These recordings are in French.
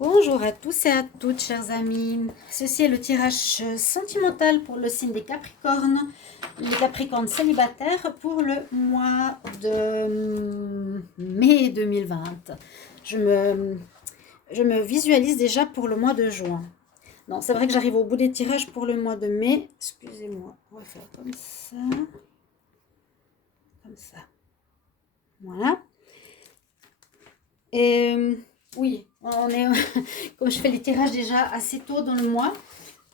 Bonjour à tous et à toutes, chers amis. Ceci est le tirage sentimental pour le signe des Capricornes, les Capricornes célibataires pour le mois de mai 2020. Je me visualise déjà pour le mois de juin. Non, c'est vrai que j'arrive au bout des tirages pour le mois de mai. Excusez-moi, on va faire comme ça. Comme ça. Voilà. Et oui, on est, comme je fais les tirages déjà assez tôt dans le mois,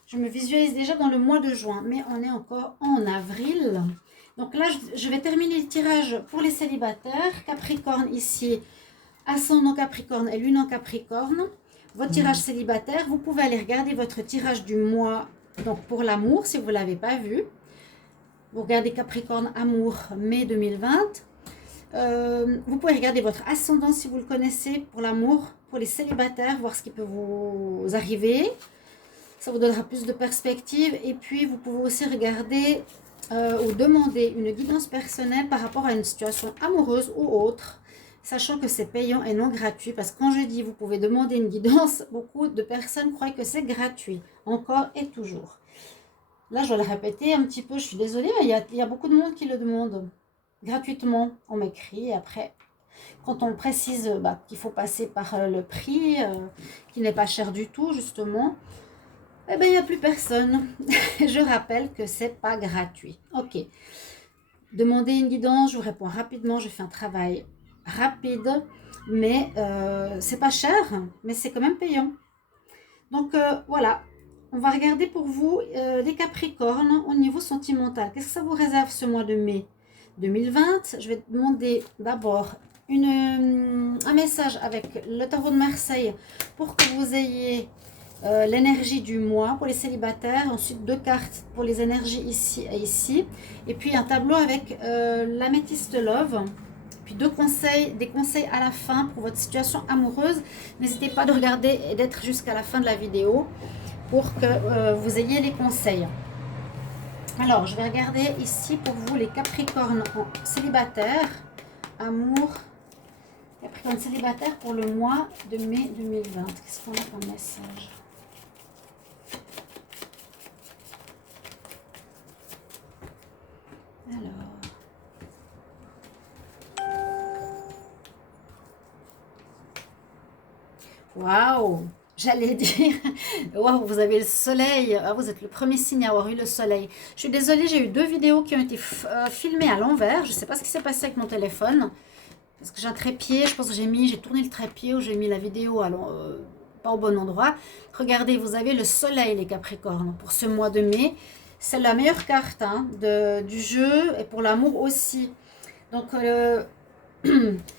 je me visualise déjà dans le mois de juin, mais on est encore en avril. Donc là, je vais terminer le tirage pour les célibataires. Capricorne ici, ascendant Capricorne et lune en Capricorne. Votre tirage célibataire, vous pouvez aller regarder votre tirage du mois, donc pour l'amour, si vous ne l'avez pas vu. Vous regardez Capricorne Amour, mai 2020. Vous pouvez regarder votre ascendant si vous le connaissez pour l'amour, pour les célibataires, voir ce qui peut vous arriver. Ça vous donnera plus de perspective. Et puis, vous pouvez aussi regarder ou demander une guidance personnelle par rapport à une situation amoureuse ou autre, sachant que c'est payant et non gratuit. Parce que quand je dis vous pouvez demander une guidance, beaucoup de personnes croient que c'est gratuit, encore et toujours. Là, je dois le répéter un petit peu, je suis désolée, mais il y a beaucoup de monde qui le demande gratuitement. On m'écrit et après, quand on le précise qu'il faut passer par le prix, qui n'est pas cher du tout, justement, eh bien, il n'y a plus personne. Je rappelle que c'est pas gratuit. Ok. Demandez une guidance, je vous réponds rapidement. Je fais un travail rapide, mais c'est pas cher, mais c'est quand même payant. Donc voilà. On va regarder pour vous les Capricornes au niveau sentimental. Qu'est-ce que ça vous réserve ce mois de mai 2020? Je vais demander d'abord un message avec le tarot de Marseille pour que vous ayez l'énergie du mois pour les célibataires, ensuite deux cartes pour les énergies ici et ici, et puis un tableau avec l'améthyste love, puis des conseils à la fin pour votre situation amoureuse. N'hésitez pas de regarder et d'être jusqu'à la fin de la vidéo pour que vous ayez les conseils. Alors, je vais regarder ici pour vous les Capricornes célibataires, amour, Capricorne célibataire pour le mois de mai 2020. Qu'est-ce qu'on a comme message? Alors, waouh, j'allais dire, waouh, vous avez le soleil. Ah, vous êtes le premier signe à avoir eu le soleil. Je suis désolée, j'ai eu deux vidéos qui ont été filmées à l'envers. Je ne sais pas ce qui s'est passé avec mon téléphone. Parce que j'ai un trépied, je pense que j'ai tourné le trépied ou j'ai mis la vidéo pas au bon endroit. Regardez, vous avez le soleil, les Capricornes, pour ce mois de mai. C'est la meilleure carte du jeu et pour l'amour aussi. Donc,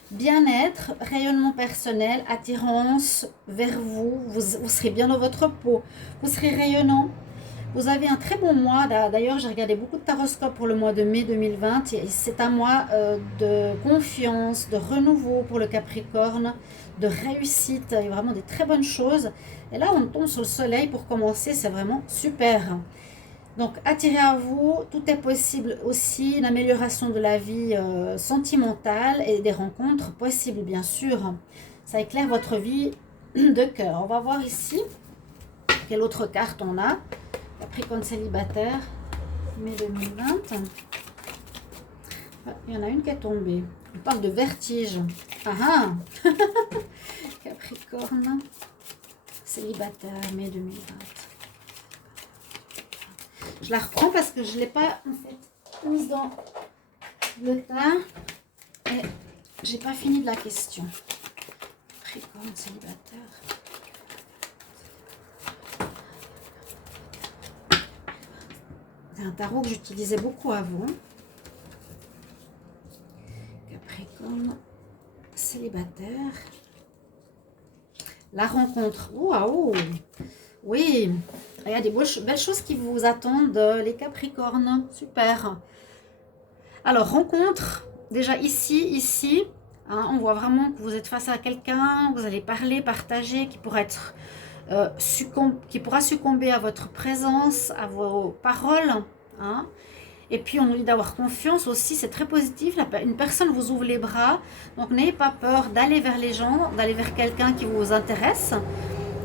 bien-être, rayonnement personnel, attirance vers vous serez bien dans votre peau, vous serez rayonnant. Vous avez un très bon mois. D'ailleurs, j'ai regardé beaucoup de taroscopes pour le mois de mai 2020. Et c'est un mois de confiance, de renouveau pour le Capricorne, de réussite. Il y a vraiment des très bonnes choses. Et là, on tombe sur le soleil pour commencer. C'est vraiment super. Donc, attirez à vous. Tout est possible aussi. Une amélioration de la vie sentimentale et des rencontres possibles, bien sûr. Ça éclaire votre vie de cœur. On va voir ici quelle autre carte on a. Capricorne célibataire, mai 2020. Ah, il y en a une qui est tombée. On parle de vertige. Ah ah. Capricorne célibataire, mai 2020. Je la reprends parce que je ne l'ai pas en fait mise dans le tas et j'ai pas fini de la question. Capricorne célibataire. C'est un tarot que j'utilisais beaucoup avant. Capricorne célibataire. La rencontre. Waouh! Oui, il y a des belles choses qui vous attendent, les Capricornes. Super. Alors, rencontre. Déjà ici, hein, on voit vraiment que vous êtes face à quelqu'un, vous allez parler, partager, qui pourra être qui pourra succomber à votre présence, à vos paroles, hein. Et puis, on nous dit d'avoir confiance aussi, c'est très positif. Une personne vous ouvre les bras, donc n'ayez pas peur d'aller vers les gens, d'aller vers quelqu'un qui vous intéresse.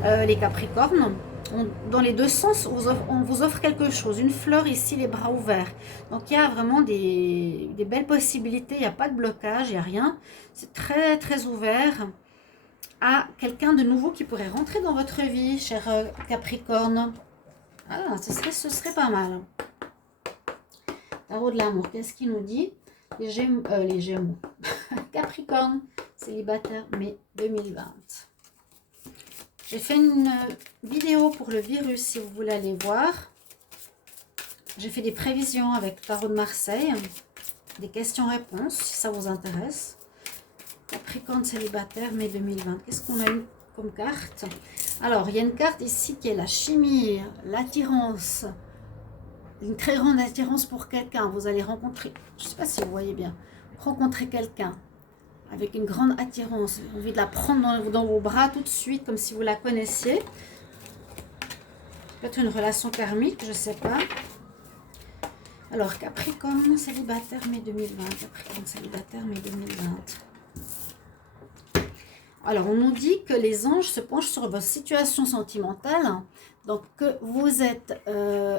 Les Capricornes, dans les deux sens, on vous offre quelque chose. Une fleur ici, les bras ouverts. Donc, il y a vraiment des belles possibilités. Il n'y a pas de blocage, il n'y a rien. C'est très, très ouvert à quelqu'un de nouveau qui pourrait rentrer dans votre vie, cher Capricorne. Ah, ce serait pas mal. Tarot de l'amour, qu'est-ce qu'il nous dit? Les Gémeaux. Capricorne, célibataire, mai 2020. J'ai fait une vidéo pour le virus, si vous voulez aller voir. J'ai fait des prévisions avec Tarot de Marseille, des questions-réponses, si ça vous intéresse. Capricorne, célibataire, mai 2020. Qu'est-ce qu'on a eu comme carte? Alors, il y a une carte ici qui est la chimie, l'attirance. Une très grande attirance pour quelqu'un. Vous allez rencontrer, je ne sais pas si vous voyez bien, rencontrer quelqu'un avec une grande attirance. Envie de la prendre dans vos bras tout de suite, comme si vous la connaissiez. Peut-être une relation karmique, je ne sais pas. Alors, Capricorne, célibataire, mai 2020. Capricorne, célibataire, mai 2020. Alors, on nous dit que les anges se penchent sur votre situation sentimentale. Donc, que vous êtes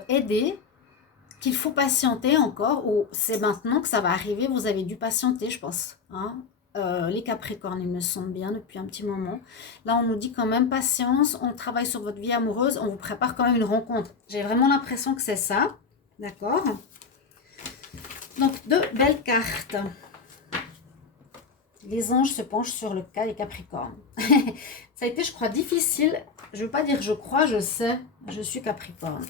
aidé, qu'il faut patienter encore, ou c'est maintenant que ça va arriver, vous avez dû patienter, je pense. Hein. Les Capricornes, ils me sentent bien depuis un petit moment. Là, on nous dit quand même patience, on travaille sur votre vie amoureuse, on vous prépare quand même une rencontre. J'ai vraiment l'impression que c'est ça. D'accord? Donc, deux belles cartes. Les anges se penchent sur le cas des Capricornes. Ça a été, je crois, difficile. Je ne veux pas dire je crois, je sais. Je suis Capricorne.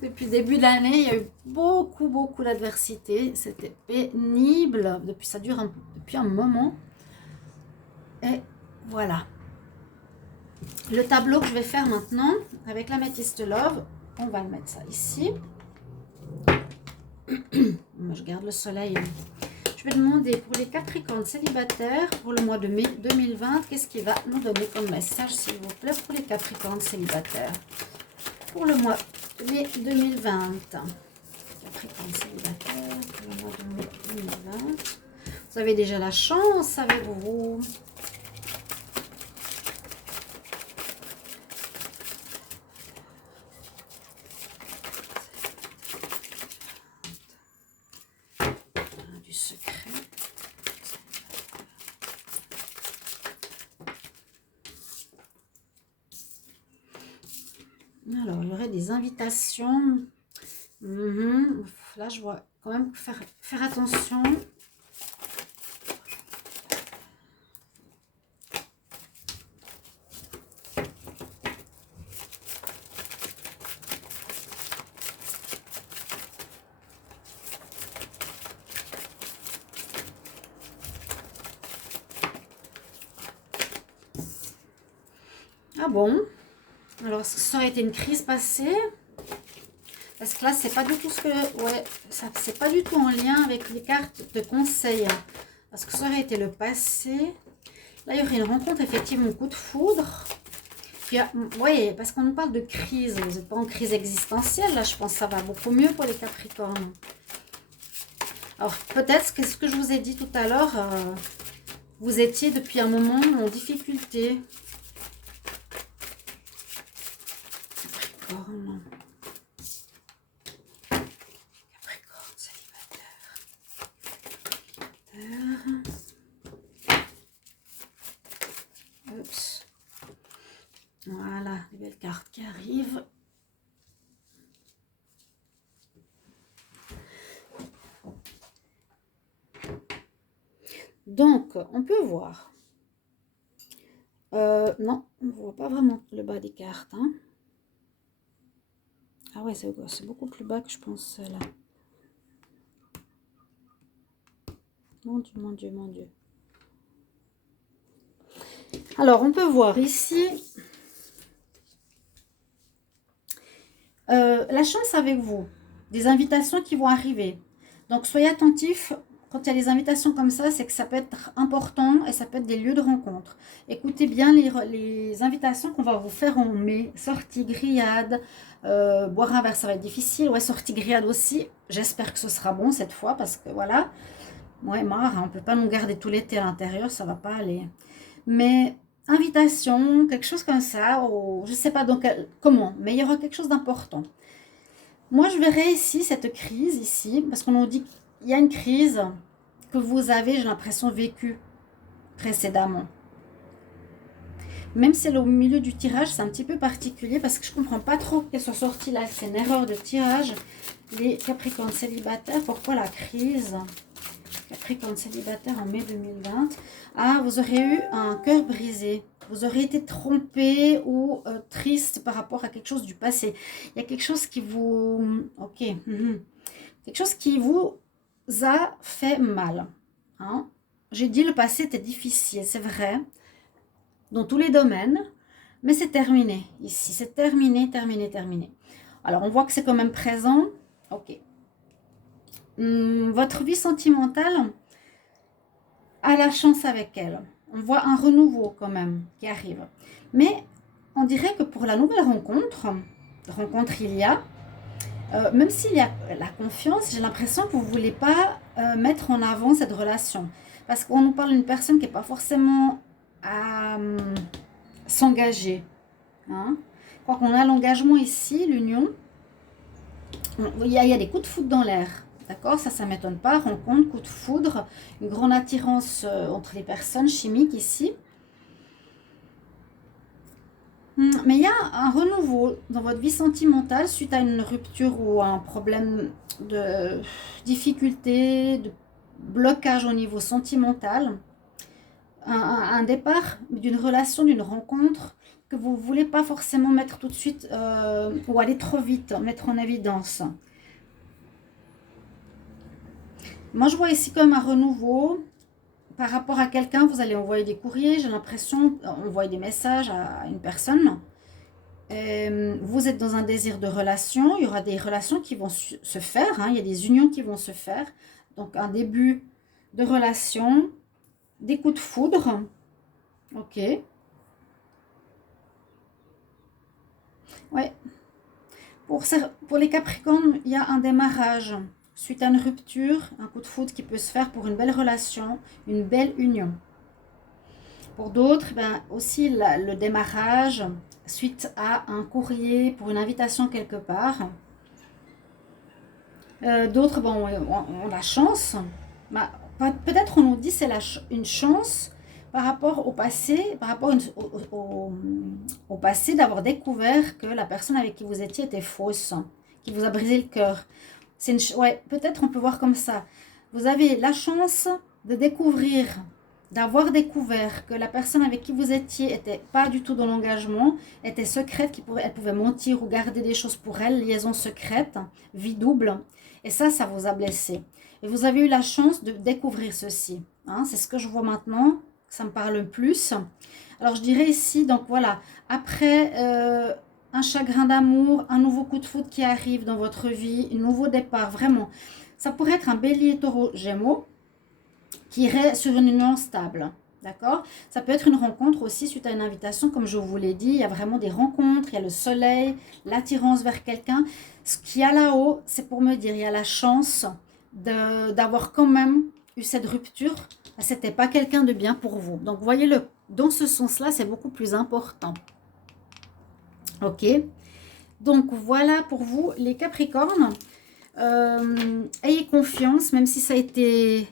Depuis le début de l'année, il y a eu beaucoup d'adversité. C'était pénible. Ça dure depuis un moment. Et voilà. Le tableau que je vais faire maintenant, avec l'améthyste Love, on va le mettre ça ici. Moi, je garde le soleil. Je vais demander pour les Capricornes célibataires, pour le mois de mai 2020, qu'est-ce qu'il va nous donner comme message, s'il vous plaît, pour les Capricornes célibataires. Pour le mois de mai 2020. Capricornes célibataires, pour le mois de mai 2020. Vous avez déjà la chance, savez-vous? Du secret. Alors, il y aurait des invitations. Là, je vois quand même faire attention. Ah bon? Alors, ça aurait été une crise passée. Parce que là, c'est pas du tout ce que... Ouais, c'est pas du tout en lien avec les cartes de conseil. Parce que ça aurait été le passé. Là, il y aurait une rencontre, effectivement, coup de foudre. Puis, oui, parce qu'on nous parle de crise. Vous n'êtes pas en crise existentielle. Là, je pense que ça va beaucoup mieux pour les Capricornes. Alors, peut-être que ce que je vous ai dit tout à l'heure, vous étiez depuis un moment en difficulté. Capricorne. Capricorne célibataire. Oups. Voilà, les belles cartes qui arrivent. Donc, on peut voir. Non, on ne voit pas vraiment le bas des cartes. Hein. Ah ouais, c'est beaucoup plus bas que je pense là. Mon Dieu, mon Dieu, mon Dieu. Alors, on peut voir ici la chance avec vous. Des invitations qui vont arriver. Donc, soyez attentifs quand il y a des invitations comme ça, c'est que ça peut être important et ça peut être des lieux de rencontre. Écoutez bien les invitations qu'on va vous faire en mai. Sortie, grillade, boire un verre, ça va être difficile. Ouais, sortie, grillade aussi. J'espère que ce sera bon cette fois parce que voilà. Ouais, marre, hein, on ne peut pas nous garder tout l'été à l'intérieur, ça va pas aller. Mais invitation, quelque chose comme ça, ou je ne sais pas donc comment, mais il y aura quelque chose d'important. Moi, je verrai ici cette crise, ici, parce qu'on nous dit qu'il y a une crise que vous avez, j'ai l'impression, vécue précédemment. Même si elle est au milieu du tirage, c'est un petit peu particulier parce que je ne comprends pas trop qu'elle soit sortie là. C'est une erreur de tirage. Les Capricornes célibataires, pourquoi la crise? Capricorne célibataire en mai 2020. Ah, vous aurez eu un cœur brisé. Vous aurez été trompé ou triste par rapport à quelque chose du passé. Il y a quelque chose qui vous... Ok. Quelque chose qui vous a fait mal. Hein? J'ai dit le passé était difficile, c'est vrai. Dans tous les domaines. Mais c'est terminé ici. C'est terminé, terminé, terminé. Alors, on voit que c'est quand même présent. Ok. Votre vie sentimentale a la chance avec elle. On voit un renouveau quand même qui arrive. Mais on dirait que pour la nouvelle rencontre il y a, même s'il y a la confiance, j'ai l'impression que vous ne voulez pas mettre en avant cette relation. Parce qu'on nous parle d'une personne qui n'est pas forcément à s'engager. Hein. Quand on a l'engagement ici, l'union, il y a des coups de foudre dans l'air. D'accord, ça ne m'étonne pas. Rencontre, coup de foudre, une grande attirance entre les personnes chimiques ici. Mais il y a un renouveau dans votre vie sentimentale suite à une rupture ou un problème de difficulté, de blocage au niveau sentimental. Un départ d'une relation, d'une rencontre que vous ne voulez pas forcément mettre tout de suite ou aller trop vite, mettre en évidence. Moi, je vois ici comme un renouveau. Par rapport à quelqu'un, vous allez envoyer des courriers, j'ai l'impression, envoyer des messages à une personne. Vous êtes dans un désir de relation, il y aura des relations qui vont se faire, hein, il y a des unions qui vont se faire. Donc, un début de relation, des coups de foudre. Ok. Ouais. Pour les Capricornes, il y a un démarrage. Suite à une rupture, un coup de foudre qui peut se faire pour une belle relation, une belle union. Pour d'autres, ben, aussi le démarrage suite à un courrier pour une invitation quelque part. D'autres bon, ont la chance. Ben, peut-être on nous dit c'est une chance par rapport au passé, par rapport au passé d'avoir découvert que la personne avec qui vous étiez était fausse, qui vous a brisé le cœur. Ouais, peut-être on peut voir comme ça. Vous avez la chance de découvrir, d'avoir découvert que la personne avec qui vous étiez n'était pas du tout dans l'engagement, était secrète, elle pouvait mentir ou garder des choses pour elle, liaison secrète, vie double. Et ça vous a blessé. Et vous avez eu la chance de découvrir ceci. Hein, c'est ce que je vois maintenant, ça me parle plus. Alors je dirais ici, donc voilà, après... un chagrin d'amour, un nouveau coup de foudre qui arrive dans votre vie, un nouveau départ, vraiment. Ça pourrait être un bélier, taureau, gémeaux qui irait sur une union stable. D'accord? Ça peut être une rencontre aussi suite à une invitation, comme je vous l'ai dit. Il y a vraiment des rencontres, il y a le soleil, l'attirance vers quelqu'un. Ce qu'il y a là-haut, c'est pour me dire, il y a la chance d'avoir quand même eu cette rupture. C'était pas quelqu'un de bien pour vous. Donc, voyez-le, dans ce sens-là, c'est beaucoup plus important. Ok, donc voilà pour vous les Capricornes. Ayez confiance, même si ça a été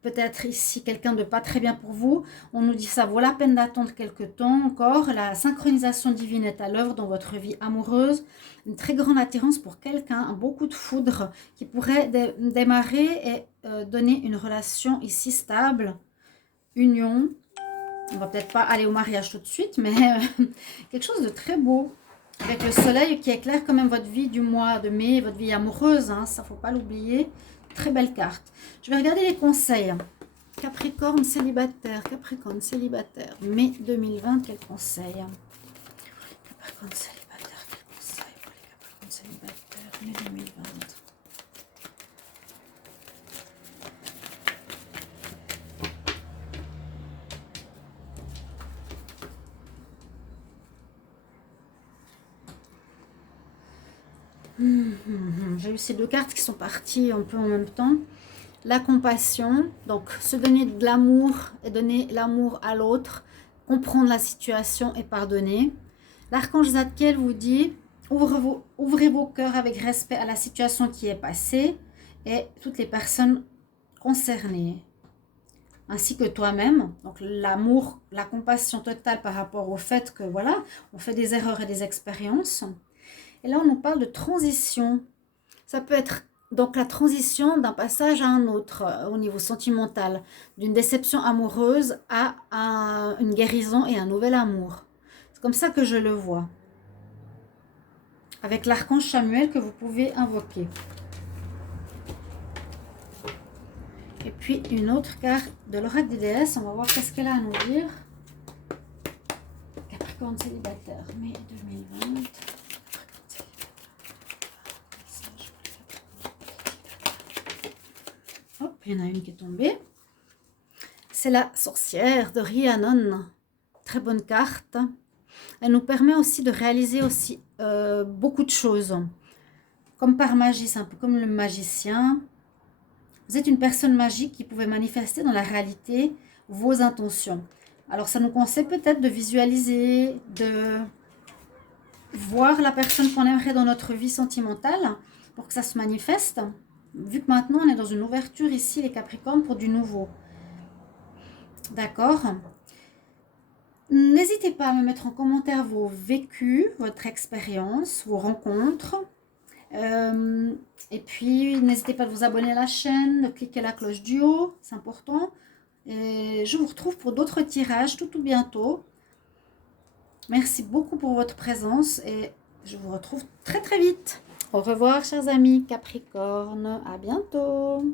peut-être ici quelqu'un de pas très bien pour vous. On nous dit ça vaut la peine d'attendre quelques temps encore. La synchronisation divine est à l'œuvre dans votre vie amoureuse. Une très grande attirance pour quelqu'un, un beau coup de foudre qui pourrait démarrer et donner une relation ici stable, union. On va peut-être pas aller au mariage tout de suite, mais quelque chose de très beau. Avec le soleil qui éclaire quand même votre vie du mois de mai, votre vie amoureuse, hein, ça ne faut pas l'oublier. Très belle carte. Je vais regarder les conseils. Capricorne célibataire, mai 2020, quel conseil? Capricorne célibataire, quel conseil pour les Capricornes célibataires, mai 2020? J'ai eu ces deux cartes qui sont parties un peu en même temps. La compassion, donc se donner de l'amour et donner l'amour à l'autre, comprendre la situation et pardonner. L'archange Zadkiel vous dit, ouvrez vos cœurs avec respect à la situation qui est passée et toutes les personnes concernées, ainsi que toi-même. Donc l'amour, la compassion totale par rapport au fait que voilà, on fait des erreurs et des expériences. Et là, on nous parle de transition. Ça peut être donc la transition d'un passage à un autre au niveau sentimental, d'une déception amoureuse à une guérison et un nouvel amour. C'est comme ça que je le vois. Avec l'archange Samuel que vous pouvez invoquer. Et puis une autre carte de l'oracle des déesses. On va voir qu'est-ce qu'elle a à nous dire. Capricorne célibataire, mai 2020. Hop, il y en a une qui est tombée. C'est la sorcière de Rhiannon. Très bonne carte. Elle nous permet aussi de réaliser aussi beaucoup de choses. Comme par magie, c'est un peu comme le magicien. Vous êtes une personne magique qui pouvait manifester dans la réalité vos intentions. Alors ça nous conseille peut-être de visualiser, de voir la personne qu'on aimerait dans notre vie sentimentale pour que ça se manifeste. Vu que maintenant on est dans une ouverture ici les Capricornes pour du nouveau. D'accord. N'hésitez pas à me mettre en commentaire vos vécus, votre expérience, vos rencontres. Et puis, n'hésitez pas à vous abonner à la chaîne, de cliquer la cloche du haut, c'est important. Et je vous retrouve pour d'autres tirages tout bientôt. Merci beaucoup pour votre présence et je vous retrouve très très vite. Au revoir chers amis Capricorne, à bientôt.